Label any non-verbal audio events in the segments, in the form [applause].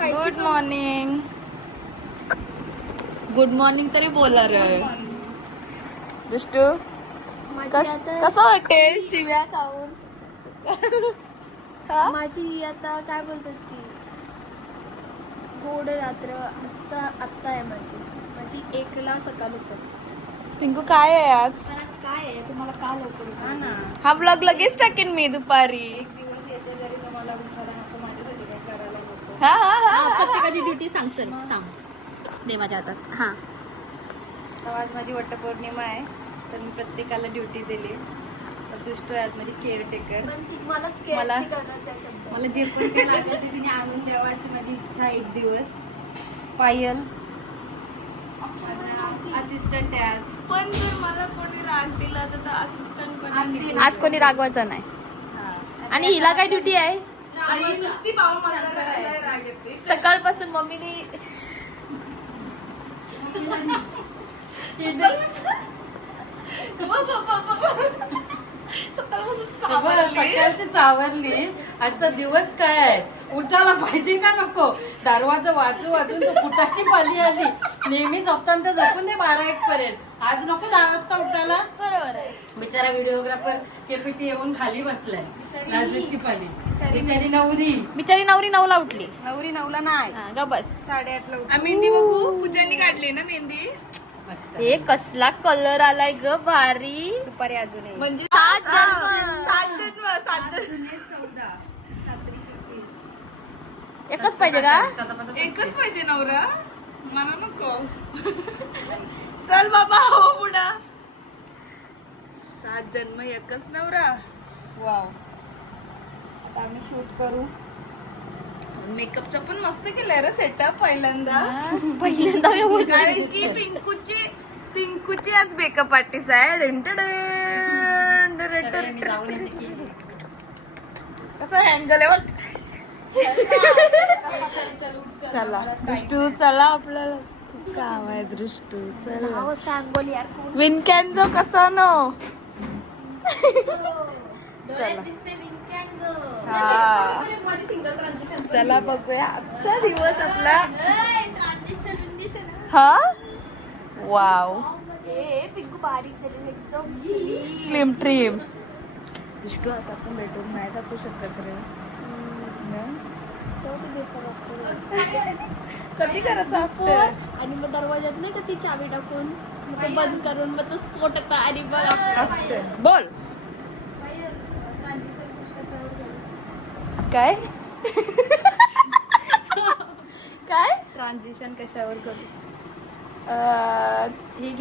Good morning good morning तरी बोला रे दुष्टू कस कसं वाटेल शिव्या खाऊन? हा? माझी आता काय बोलतात ती? गोड रात्र आत्ता आत्ता आहे माझी. माझी एकला सकाळ होतं. पिंकू काय आहे आज? आज काय आहे? तुम्हाला का लवकर हा ब्लॉग लगेच टाकेन मी दुपारी. हा हा हा प्रत्येकाची ड्युटी सांग चल थांब. दे माझ्या हातात. हा. आज माझी वटपौर्णिमा आहे तर मी प्रत्येकाला ड्युटी दिली. तर दुष्ट आहे आज माझी केअरटेकर पण ती मलाच मला- केअरची गरज आहे सध्या. मला जे पण ते लागेल ते तिने आणून द्यावं अशी माझी इच्छा आहे एक दिवस. पायल. असिस्टंट आहे आज. पण जर मला कोणी राग दिला तर असिस्टंट पण आज कोणी रागवायचं नाही. आणि हिला काय ड्युटी आहे? आणि नुसती भाऊ मला राग- राग येते सकाळपासून मम्मीने सकाळची चावरली आजचा दिवस काय आहे? उठायला पाहिजे का नको? दरवाजा वाजू वाजून तो फुटाची पाली आली. नेहमी झोपताना तर झोपून दे बारा एक पर्यंत. आज नको दहा वाजता उठायला. बरोबर आहे. बिचारा व्हिडिओग्राफर केपीटी येऊन खाली बसलाय. लाजूची पाली. बिचारी नवरी. बिचारी नवरी नऊला उठली. नवरी नवला नाही. हा, ग बस. साडेआठला मेहंदी बघू. पूजानी काढली ना मेहंदी? हे कसला कलर आलाय ग भारी. दुपारी अजून एक. म्हणजे सात जन्म. सात जन्म सात जन्म. एकच पाहिजे का? एकच पाहिजे नवरा. मला नको. चल बाबा हो पुढा. सात जन्म एकच नवरा. वाव. आता आम्ही शूट करू. मेकअपचा पण मस्त केलाय रे सेटअप पहिल्यांदा. [laughs] पहिल्यांदा कारण की पिंकूची पिंकूची आज मेकअप आर्टिस्ट आहे. कसं हँगल आहे बघ. चला दृष्टू चला आपल्याला. काम आहे दृष्टू. चला. यार कोण विनकॅनचो कसा नो? विंक्यान ग. हा चला बघूया आजचा दिवस आपला. हा? वाव ए, पिंकू बारीक झाली एकदम स्लिम ट्रीम दृष्टू आता आपण बेडरूम नाही जाऊ शकत रे. हं? [laughs] कधी करायचं after? आणि मग दरवाज्यात नाही का ती चावी टाकून? मग तो बंद करून मग तो स्फोट होता आणि मग. बोल. काय? काय? ट्रान्झिशन कशावर करू?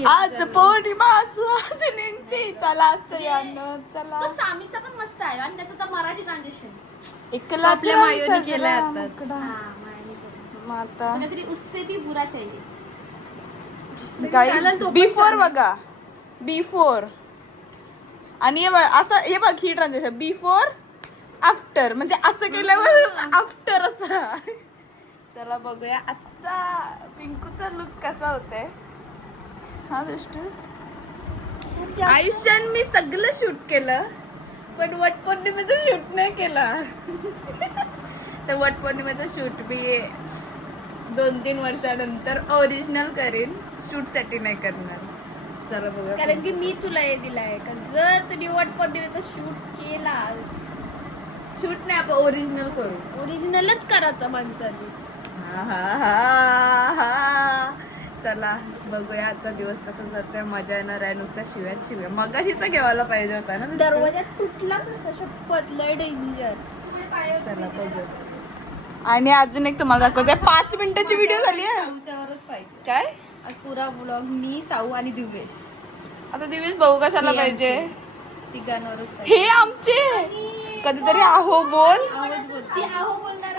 आज पौर्णिमा सुहासिनींची चला यानं चला. तो सामीचा पण मस्त आहे आणि त्याचं तर मराठी एकला आताच. माता काहीतरी उससे भी बुरा चाहिए पण बिफोर. बघा. बिफोर आणि हे बघ असं हे बघ ही ट्रान्झॅक्शन बिफोर आफ्टर म्हणजे असं केल्यावर आफ्टर असा. चला बघूया. आजचा पिंकूचा लुक कसा होतंय? हा दृष्ट. आयुष्यान मी सगळं शूट केलं पण वटपौर्णिमेचं शूट नाही केलं. [laughs] तर वटपौर्णिमेचं शूट मी दोन तीन वर्षानंतर ओरिजिनल करीन. शूटसाठी नाही करणार. चला बघा कारण की मी तुला हे दिलाय. का जर तुम्ही वटपौर्णिमेचा शूट केलास शूट नाही आपण ओरिजिनल करू. ओरिजिनलच करायचं माणसाने. हा हा हा हा. चला बघूया आजचा दिवस कसा जातोय. मजा येणार आहे नुसत्या शिव्यात शिव्या. मगाशीचा घेवायला पाहिजे होता ना दरवाजात तुटलाच असतं शपथ लय डेंजर चला बघू आणि अजून एक तुम्हाला दाखवते. पाच मिनिटाची व्हिडिओ झाली आहे. आमच्यावरच पाहिजे. काय? आज पुरा ब्लॉग मी साऊ आणि दिवेश. आता दिवस भाऊ कशाला हे पाहिजे? तिघांवरच पाहिजे. हे आमचे. कधीतरी आहो बोल. आहो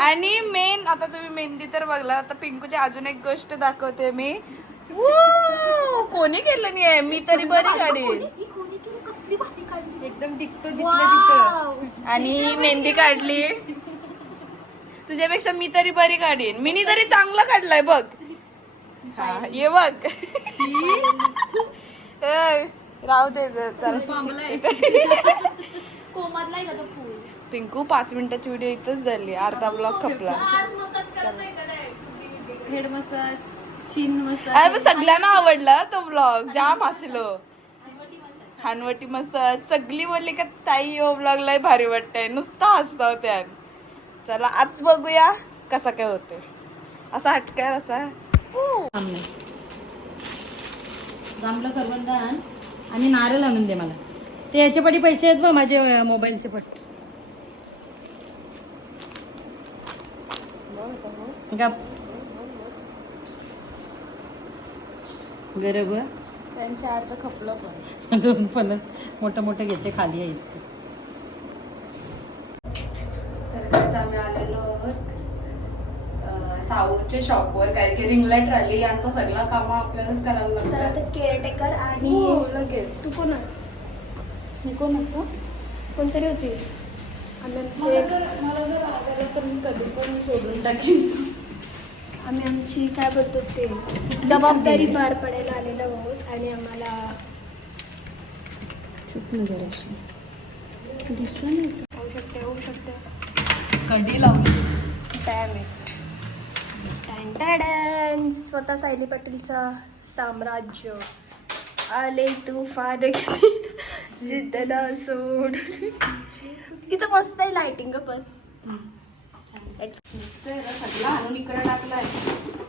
आणि मेन आता तुम्ही मेहंदी तर बघला आता पिंकूची अजून एक गोष्ट दाखवते मी! कोणी केलं नाही [laughs] मी तरी बरी गाडी. ही कोणी केली? कसली भाती काढली? एकदम टिकटो जिथल्या तिथं. आणि मेहंदी काढली. तुझ्यापेक्षा मी तरी बरी काढीन मी तरी चांगला काढलाय बघ. हा ये बघ. [laughs] ए, राहू दे जरा. कोमातला आहे का तो फुल. पिंकू पाच मिनिटाची व्हिडिओ इथंच झाली. अर्धा ब्लॉग खपला. आज मसाज करायचा इकडे हेड मसाज चिन मसाज. अरे पण सगळ्यांना आवडला तो ब्लॉग जाम हसलो. हानवटी मसाज. सगळी बोलली का ताई हो ब्लॉग लय भारी वाटतंय. नुसता हसता होत्या. चला आज बघूया कसा काय होते असा हटकार असा. जांभलं करवंद आण. आणि नारळ आणून दे मला. ते याचे पटी पैसे आहेत बा माझे मोबाईलचे पट. गप. गरब त्यांच्या अर्थ खपलं पण. [laughs] दोन फणस मोठं मोठं घेते खाली आहे इतकं. तर काहीच आम्ही आलेलो आहोत साऊच्या शॉपवर कारण की रिंग लाइट राहिली यांचा सगळा काम आपल्यालाच करायला तर लागतं आता केअरटेकर आणि हो लगेच. तू कोणच? मी कोण होतो? कोणतरी होतीस. आम्ही मला जर मला जर आलं तर मी कधी पण सोडून टाकेन. आम्ही आमची काय बोलतो ते जबाबदारी. पार पडायला आलेलो आहोत आणि आम्हाला होऊ शकते होऊ शकते कढी लावली. डॅम टॅन स्वतः सायली पाटीलचा साम्राज्य आले तुफान. जिद्द ना सोड इथं मस्त आहे लाइटिंग पण सगळं आणून इकडे टाकलाय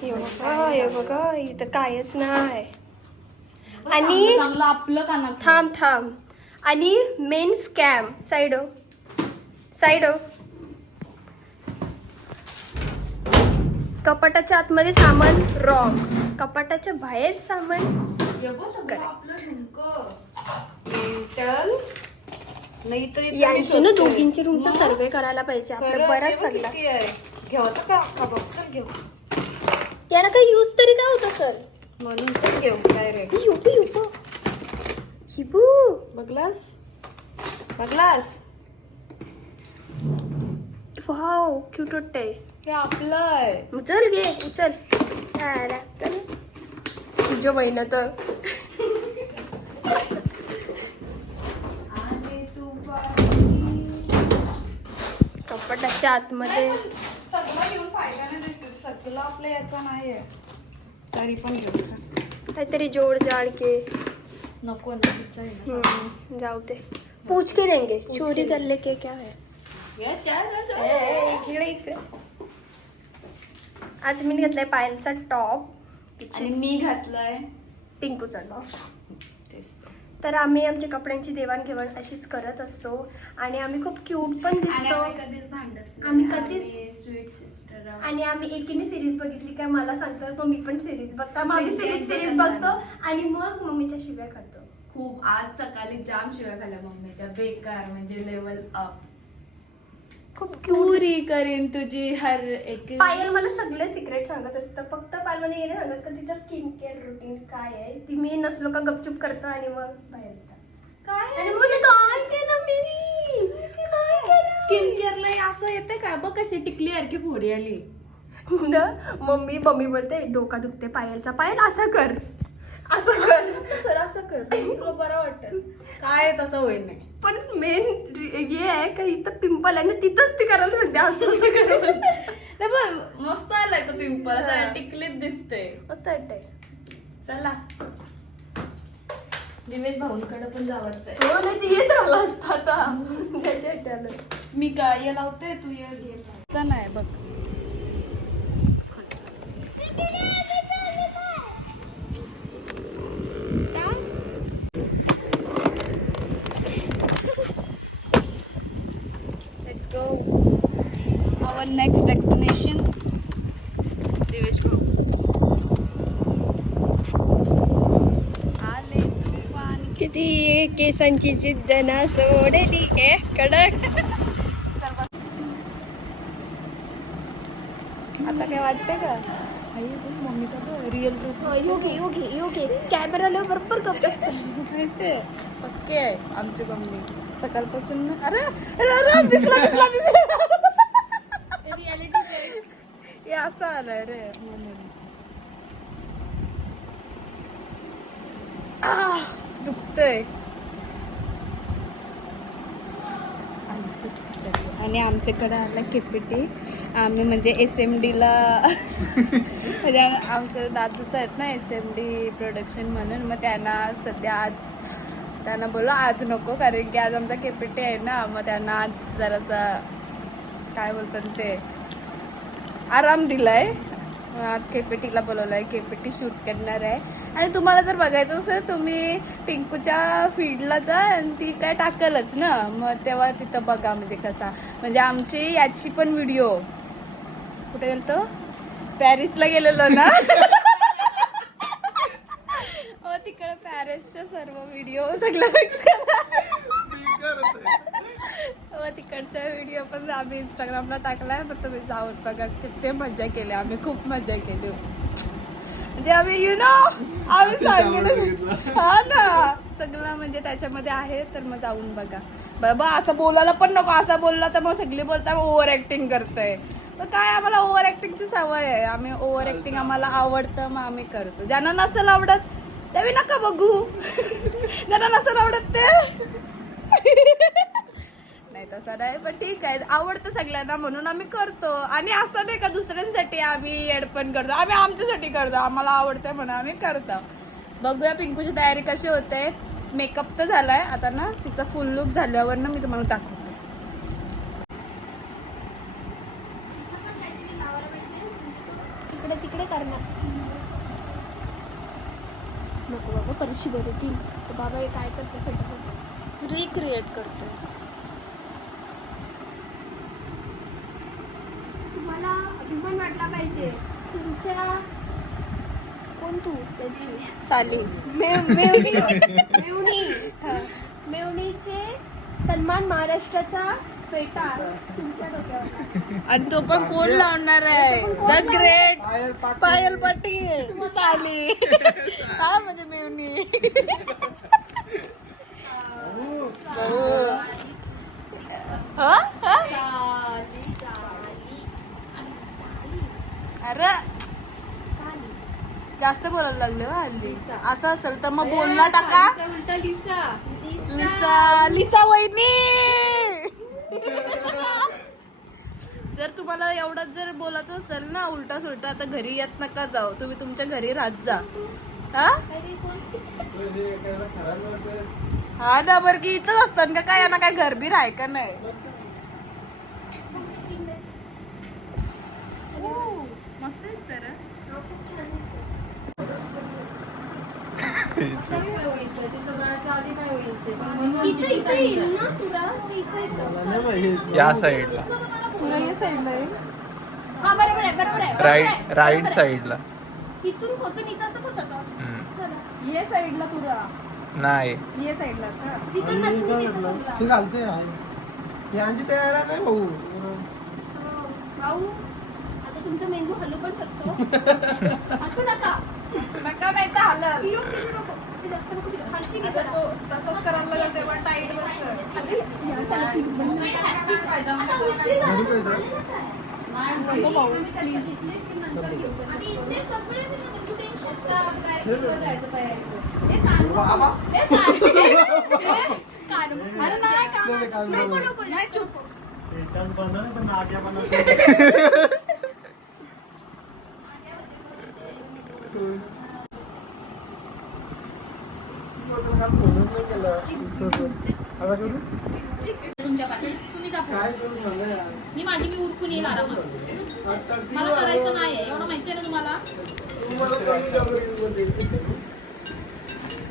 हे बघा हे बघा इथं कायच नाही आणि आपलं काना थांब थांब. आणि मेन स्कॅम साईडो साईडो कपाटाच्या आतमध्ये सामान रॉंग कपाटाच्या बाहेर सामान सगळं आपलं झुमकं एंटल नाही तर इथं मी यांचे ना शोधते. दोघींची रूमचा सर्वे करायला पाहिजे आपलं खरंच, बराच हे बघ सगळा. किती आहे. घेऊ का? अख्खा बघ चल घेऊ. याला काही यूज तरी काय होतं सर म्हणून चल घेऊ डायरेक्ट हिबू हिबू हिबू बघलास? बघलास? वाव क्यूट वाटतंय. हे आपलं आहे. उचल घे उचल. काय लागतं तुझ्या बहिण तर. कपाटाच्या आतमध्ये. सगळं घेऊन फायदा नाही दिसतो. सगळं आपलं याचं नाहीये तरी पण घेऊ चल. काहीतरी जोड जाड़ के. नको ना जाऊ दे. पूछ के देंगे चोरी कर ले के क्या है? इकडे इकडे. आज मी घेतलाय पायलचा टॉप. आणि मी घातलंय पिंकूचा टॉप. तर आम्ही आमच्या कपड्यांची देवाणघेवाण अशीच करत असतो. आणि आम्ही खूप क्यूट पण दिसतो. आम्ही कधीच स्वीट सिस्टर आणि आम्ही एकीने सिरीज बघितली काय मला सांगतो मग मी पण सिरीज बघता. मग आम्ही सिरीज सिरीज बघतो आणि मग मम्मीच्या शिव्या खातो खूप आज सकाळी जाम शिवाय खाल्ल्या मम्मीच्या. बेकार म्हणजे लेवल अप खूप क्यूट पुरी करीन तुझी हर एक पायल मला सगळे सिक्रेट सांगत असतं. फक्त पायल मला येणे सांगत का तिचं स्किन केअर रुटीन काय आहे? ती मी नसलो का गपचूप करतं आणि मग बाहेर. काय? आणि मुझे तो आते ना मेरी काय केलं? स्किन केअरला असं येते का? बघ कशी टिकली सारखी फोडी आली. ना मम्मी मम्मी बोलते डोका दुखते पायलचा. पायल असं कर. असं कर. असं कर असं कर. तुला बरं वाटेल. काय तसं होईल नाही. पण मेन हे आहे का इथं पिंपल आहे ना तिथंच ती करायला सध्या असं असं कर नाही पण मस्त आलाय तो पिंपल. असा टिकलीत दिसते मस्त वाटतंय. चला. दिवेश भाऊंकडे पण जावंच आहे हो नाही ती हेच असतं आता. [laughs] त्याच्या. मी काय लावते तू ये घे चला आहे बघ Let's go. Our next destination. Divesh भाऊ आले तुफान किती केसांची जिद्द ना सोडली हे कडक. आता काय वाटतंय का? योगे कॅमेराला बरोबर कप पक्के आहे आमची मम्मी. सकाळपासून ना अरे अरे अरे दिसला दिसला दिसला. हे असं आलंय रे. आह, दुखतंय आई, किती सरी. आणि आमच्याकडे आला केपीटी आम्ही म्हणजे एस एम डीला म्हणजे आमचे दादूस आहेत ना एस एम डी प्रोडक्शन म्हणून. मग त्यांना सध्या आज त्यांना बोललो आज नको कारण की आज आमचा केपीटी आहे ना मग त्यांना आज जरासा काय बोलतात ते आराम दिलाय. मग आज केपीटीला बोलवलंय केपीटी शूट करणार आहे. आणि तुम्हाला जर बघायचं असेल तुम्ही पिंकूच्या फील्डला जा आणि ती काय टाकलच ना. मग तेव्हा तिथं बघा म्हणजे कसा. म्हणजे आमची याची पण व्हिडिओ. कुठे गेलतो? पॅरिसला गेलेलो ना. हो तिकडे पॅरिसच्या सर्व व्हिडिओ सगळं mix करा. हो, तिकडचा व्हिडिओ पण आम्ही इंस्टाग्रामला टाकलाय पण तुम्ही जाऊन बघा. किती मजा केली. आम्ही खूप मजा केली. म्हणजे आम्ही यु नो आम्ही सांगितलं हा ना. सगळं म्हणजे त्याच्यामध्ये आहे तर मग जाऊन बघा. बाबा असं बोलायला पण नको. असं बोलला तर मग सगळे बोलता ओव्हर ऍक्टिंग करतोय. तर काय आम्हाला ओव्हर ऍक्टिंगची सवय आहे. आम्ही ओव्हर ऍक्टिंग आम्हाला आवडतं मग आम्ही करतो. ज्यांना नसेल आवडत त्यावेळी नका बघू. [laughs] ज्यांना नसेल आवडत ते. [laughs] नाही तसं नाही पण ठीक आहे. आवडतं सगळ्यांना म्हणून आम्ही करतो. आणि असं नाही का दुसऱ्यांसाठी आम्ही एडपण करतो. आम्ही आमच्यासाठी करतो. आम्हाला आवडतंय म्हणून आम्ही करतो. बघूया पिंकूची तयारी कशी होते. मेकअप तर झालाय. आता ना तिचा फुल लुक झाल्यावर ना मी तुम्हाला दाखवते. तिकडे तिकडे करणार. नको बाबा परीक्षी बरतील तर बाबा हे काय करते? फटाफट रिक्रिएट करते तुम्हाला अभिमान वाटला पाहिजे. तुमच्या कोण तू त्यांची. साली. मेव- मेवणी. मेवणी. हा. मेवणीचे सन्मान महाराष्ट्राचा फेटा तुमच्या डोक्यावर. आणि तो पण कोण लावणार आहे? The great Payal Patil. साली. हा म्हणजे मेवणी. हा? हा? अरे. जास्त बोलायला लागले हो हल्ली. असं असेल तर मग बोलणं टाका. उलटा लिसा. Lisa Lisa. वहिनी. जर तुम्हाला एवढंच जर बोलायचं असेल ना उलटा सुलटा आता घरी येत नका जाऊ. तुम्ही तुमच्या घरी राहत जा. हा? हा ना बरं की इथंच असतात का काय? यांना काय घर बी राहाय का नाही ओ, मस्त दिसतं रे तिथं जायच्या आधी काय होईल ते? पण म्हणून इथं इथं येईल ना तुरा ते इथं येतं या साईडला. तुला या साईडला आहे. हा बरोबर आहे बरोबर आहे बरोबर राईट आहे, राईट बरोबर आहे. साईडला. इथून खोचून इथं असं खोचायचं? हम्म. ये साईडला तुला नाही. ये साईडला का जिथून ना तुम्ही तिथं समजा. ते घालते आहे. यांची तयार नाही भाऊ? हो. भाऊ आता तुमचा मेंदू हलू पण शकतो. [laughs] असू नका. नका नाही तर आलं नको. ते तसंच करायला लागेल तेव्हा टाईट बसतं अरे, [laughs] या त्याला फिरू. आता उशीर झाला. घालू काय ते? नको भाऊ. आणि इथे सगळे जण म्हणजे ते- ए, कानू. बाबा. ए, कानू. ए, ए, कानू. अरे नाही का नाही, कानू. नको, नको, नाही चुप आता करू तुमच्या पाठी तुम्ही का काय करू सांगा यार. मी माझी मी उरकून येईल आरामात आता मला करायचं? नाहीये एवढं माहितीये ना तुम्हाला?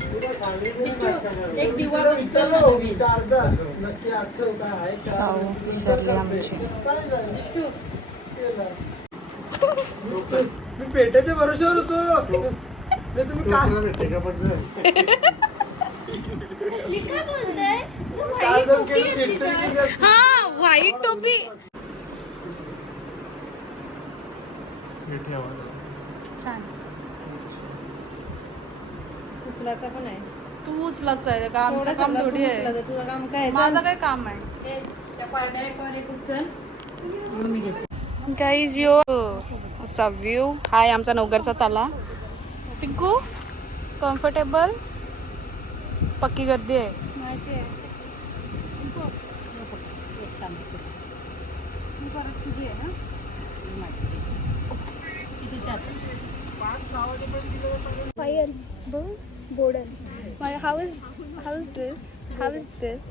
तुला सांगितलं नाही का? एक दिवा पण चल ना नवीन. नक्की आठव काय आहे का? साऊ विसरली आमची. काय नाही. विष्णू केलं. मी पेट्याच्या भरोश्यावर होतो नाही तुम्ही काय मी काय जो व्हाईट टोपी. किती असते? हा व्हाईट टोपी. छान. उचलायचा पण आहे. तू उचलत आहे का आमचं थोडं काम थोडी आहे. उचलायचं. तुझं काम काय आहे? माझं काय काम आहे? ए, त्या पार्ट्या एकावर एक उचल. मी घेते गाईज यो. असा व्ह्यू हाय आमचा नवगरचा ताला. पिंकू कम्फर्टेबल पक्की गर्दी आहे. पिंकू, नको. एक काम कर. परत तुझी आहे ना? ही माझी. ती तिच्यात आहे. पायल बघ border how is how is this how is this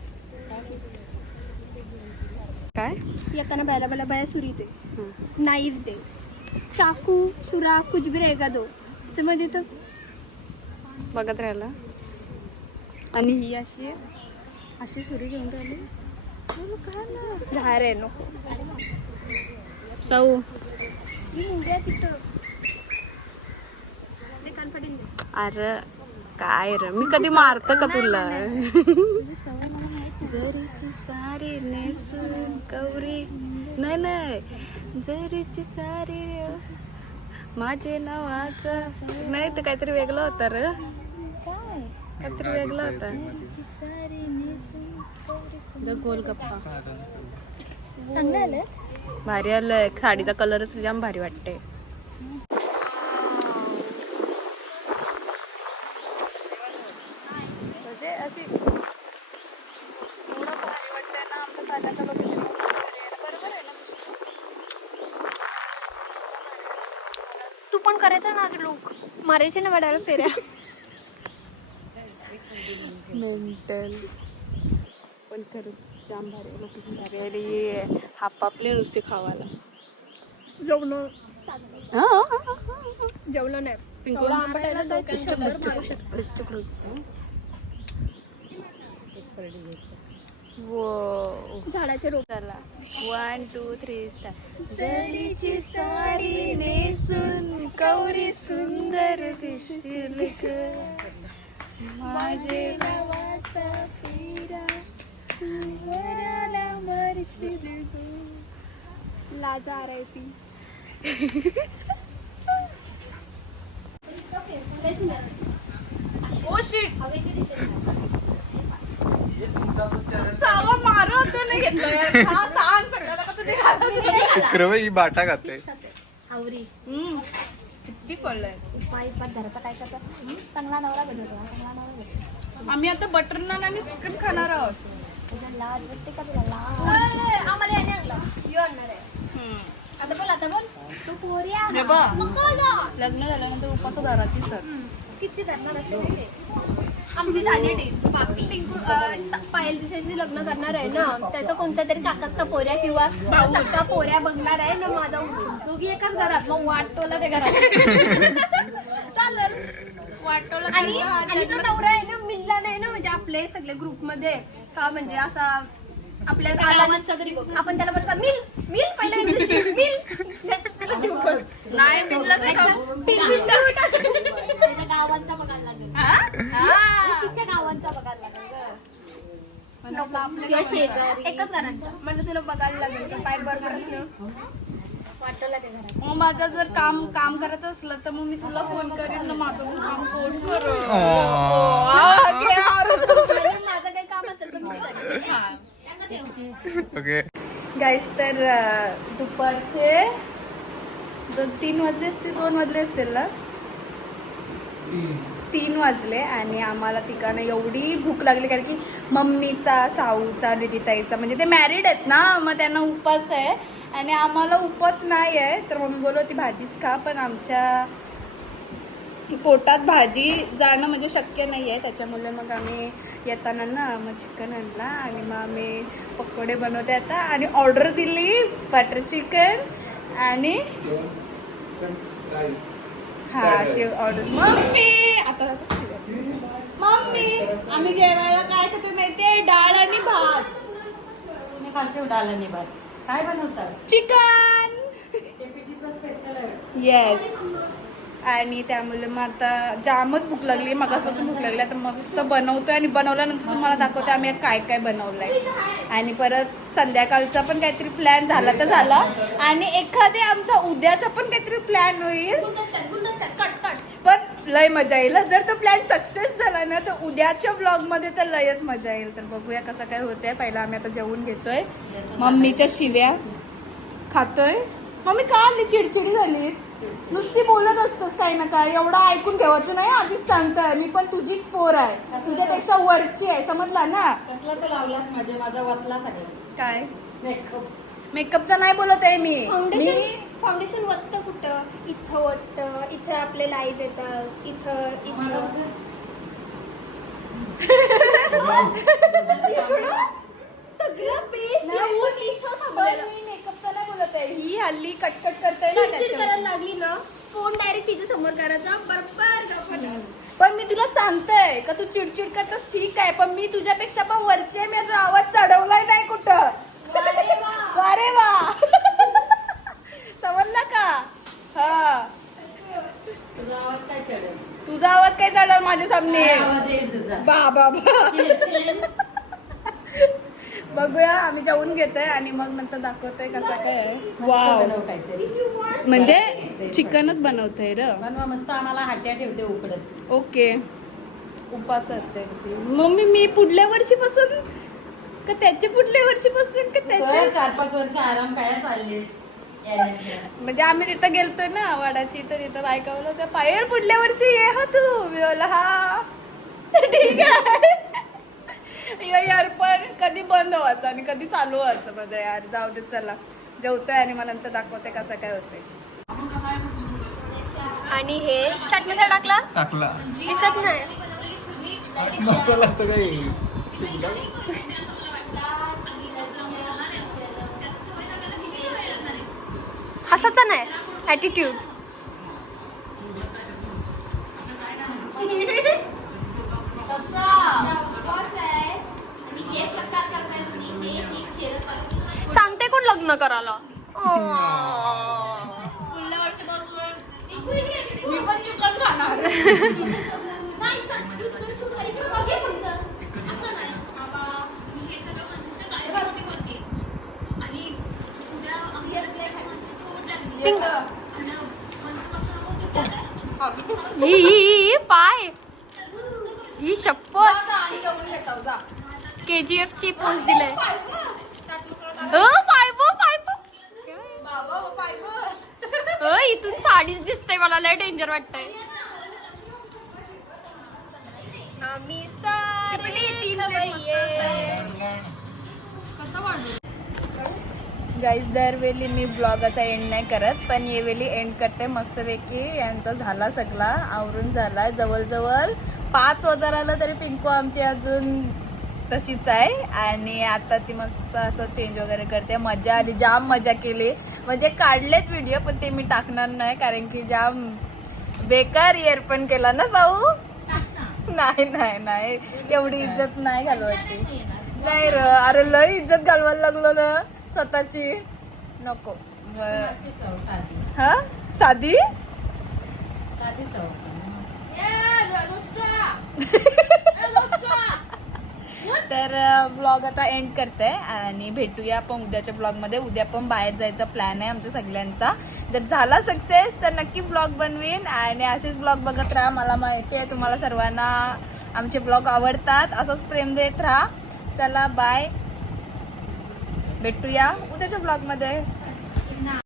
काय? येताना बैला बैला बया सुरी दे. नाईफ दे. चाकू सुरा कुछ भी रहेगा दो? तर मध्ये तर बघत राहिला. आणि ही अशी अशी सुरी घेऊन राहिली. बाहेर आहे नको. सौ अरे काय रे? मी कधी मारत का तुला? जरीची सारी नेसून गौरी नाही नाही. जरीची सारी. माझे नावाचं. नाही ते काहीतरी वेगळं होतं रे. काहीतरी वेगळं होतं. गोलगप्पा. चांगलं आलं. भारी आलंय. साडीचा कलरच जाम भारी वाटते म्हणजे अशी एवढं भारी वाटतंय ना आमचं खाण्याचं location एवढं भारी आहे. बरोबर आहे ना? तू पण करायचं ना आज लुक मारायचे ना वाड्याला फेऱ्या. मेंटल पण खरंच जाम भारी लोकेशन भारी आणि हापापले नुसते खावायला. जेवण. हा जेवलं नाही. पिंकू एवढं आंबट आहे ना डोक्यात शंभर मारू शकतो. वो झाडाचे रोप. चला. वन टू थ्री स्टार जरीची साडी नेसून कौरी सुंदर दिसशील [laughs] माझे नावाचा फेरा वराला मरशील ग. लाजा R I P oh shit चावा घेतलं हा सांग सगळ्याला विक्रम ही बाटा खाते हावरी हम्म. किती फळलंय. पाय पाठ धराचा काय करतात चांगला नवरा भेटतो तुला चांगला नवरा भेटतो. आम्ही आता बटर नान आणि चिकन खाणार आहोत. लाज वाटते का तुला? लाज. आम्हाला आहे. आता बोल आता बोल. तू हे बघ नको जा. लग्न झाल्यानंतर उपास धराची सर. किती असते ते? आमची झाली डील पिंकू अं, स- पायल जिच्याशी लग्न करणार आहे ना? त्याचं कोणत्या तरी काकाचा पोऱ्या किंवा सक्का पोऱ्या बघणार आहे ना माझा उठून दोघी एकाच घरात. मग वाटतोला ते घरात. [laughs] चालेल. वाटवलं आणि आणि तो नवरा आहे ना मिलला नाही ना म्हणजे आपले सगळे ग्रुपमध्ये. का म्हणजे असा आपल्या गावांचा तरी बघ. आपण त्याला बोलचा मिल मिल [laughs] मिल. नाहीतर त्याला डिवोर्स. नाही मिळलं नाही का? मिल मिल देऊ टाक. त्याच्या गावांचा बघायला लागेल. हा? हा. तिच्या गावांचा बघायला लागेल नको किंवा शेजारी एकच म्हणलं तुला बघायला लागेल ते घरात. मग माझं जर काम काम करत असलं तर मग मी तुला फोन करीन ना माझं पण काम कोण कर म्हणजे माझं काही काम असेल तर मी करेन. ओके गाईस तर uh, दुपारचे दोन तीन वाजले असतील दोन वाजले असतील ना? तीन वाजले आणि आम्हाला तिकडनं एवढी भूक लागली कारण की मम्मीचा साऊचा निधीताईचा म्हणजे ते मॅरिड आहेत ना मग त्यांना उपास आहे. आणि आम्हाला उपास नाही आहे तर मम्मी बोलत होती भाजीच खा पण आमच्या पोटात भाजी जाणं म्हणजे शक्य नाही आहे त्याच्यामुळे मग आम्ही येताना ना मग चिकन आणला आणि मग आम्ही पकोडे बनवते आता. आणि ऑर्डर दिली बटर चिकन आणि हा अशी ऑर्डर मम्मी! आता मम्मी आम्ही जेवायला काय खातो माहितीये? डाळ आणि भात. तुम्ही खाशी डाळ आणि भात. काय बनवतात चिकन स्पेशल आहे. येस आणि त्यामुळे मग आता जामच भूक लागली. मगापासून भूक लागली. आता मस्त बनवतोय आणि बनवल्यानंतर तुम्हाला दाखवते आम्ही काय काय बनवलंय. आणि परत संध्याकाळचा पण काहीतरी प्लॅन झाला तर झाला. आणि एखादे आमचा उद्याचा पण काहीतरी प्लॅन होईल. पण लय मजा येईल. जर तो प्लॅन सक्सेस झाला ना तर उद्याच्या ब्लॉगमध्ये तर लयच मजा येईल. तर बघूया कसं काय होतंय. पहिला आम्ही आता जेवून घेतोय. मम्मीच्या शिव्या खातोय. मम्मी का आली? चिडचिडी झालीस? नुसती बोलत असतोस काही ना काय एवढं ऐकून ठेवायचं नाही आधीच सांगताय. मी पण तुझीच पोर आहे. तुझ्यापेक्षा वरची आहे समजला ना? कसला तो लावलाच माझे माझा वतला सगळं. काय? मेकअप. मेकअपचा नाही बोलत आहे मी. फाउंडेशन मी- फाउंडेशन वत्त कुठं? इथं वत्त इथं आपले लाइट येतात इथं इथं सगळं बेस लावून इथं थांबलेलं. मेकअपचा बोलत आहे? ही हल्ली कटकट करते ना चिडचिड त्याच्यामुळे. करायला लागली ना फोन डायरेक्ट तिच्या समोर करायचा बरोबर गप्पा पण मी तुला सांगते का तू चिडचिड करतस ठीक आहे पण मी तुझ्यापेक्षा पण वरचे आहे, मी अजून आवाज चढवलाय नाही कुठं. अरे वा. [laughs] [laughs] समजला का? हा. तुझा आवाज काय चढेल? तुझा आवाज काय चढव माझ्या सामने? काय आवाज येईल तुझा? बा बाबा. चिन, बघूया आम्ही जेवून घेतोय आणि मग नंतर दाखवतोय कसा काय आहे. वाव. बनव काहीतरी. म्हणजे चिकनच बनवतोय र. बनवा मस्त आम्हाला हाट्या ठेवते उकडत. ओके. उपास त्यांची. मम्मी मी पुढल्या वर्षीपासून का त्याच्या पुढल्या वर्षीपासून का त्याच्या? चार पाच वर्ष आराम काय चालले यायला. म्हणजे आम्ही तिथं गेलतो ना वाडाची तर तिथं बायका बोलत होत्या, पायल पुढल्या वर्षी ये हा तू. मी बोला हा. ठीक आहे. यो यार पण कधी बंद व्हायचं आणि कधी चालू व्हायचं मध्ये यार. जाऊ दे चला. जेवतोय आणि मग नंतर दाखवते कसं काय होतंय. आणि हे चाट मसाला टाकला? टाकला. दिसत नाही. मसाला तर काही हसाचा नाही. ॲटिट्यूड सांगते कोण लग्न करायला. पाय. ही शपथ. के जी एफ ची पोस्ट दिलाय. इथून साडीच दिसते मला लय डेंजर वाटतंय. गाईज दरवेळी मी ब्लॉग असा एंड नाही करत पण यावेळी एंड करते मस्तपैकी. यांचा झाला सगळा आवरून झाला. जवळजवळ पाच हजार आलं तरी पिंकू आमची अजून तशीच आहे. आणि आता ती मस्त असं चेंज वगैरे करते. मजा आली. जाम मजा केली. म्हणजे काढलेत व्हिडिओ पण ते मी टाकणार नाही कारण की जाम बेकार इयरफोन केला ना साऊ? [laughs] नाही नाही नाही. एवढी इज्जत नाही घालवायची. नाही र. अरे लय इज्जत घालवायला लागलो ना. स्वतःची. नको. हा? साधी? साधी [laughs] [laughs] तर ब्लॉग आता एंड करते आणि भेटूया आपण उद्याच्या ब्लॉगमध्ये उद्या पण बाहेर जायचा प्लॅन आहे आमच्या सगळ्यांचा. जर झाला सक्सेस तर नक्की ब्लॉग बनवीन. आणि असेच ब्लॉग बघत राहा. मला माहिती आहे तुम्हाला सर्वांना आमचे ब्लॉग आवडतात. असंच प्रेम देत राहा. चला बाय भेटूया उद्याच्या ब्लॉगमध्ये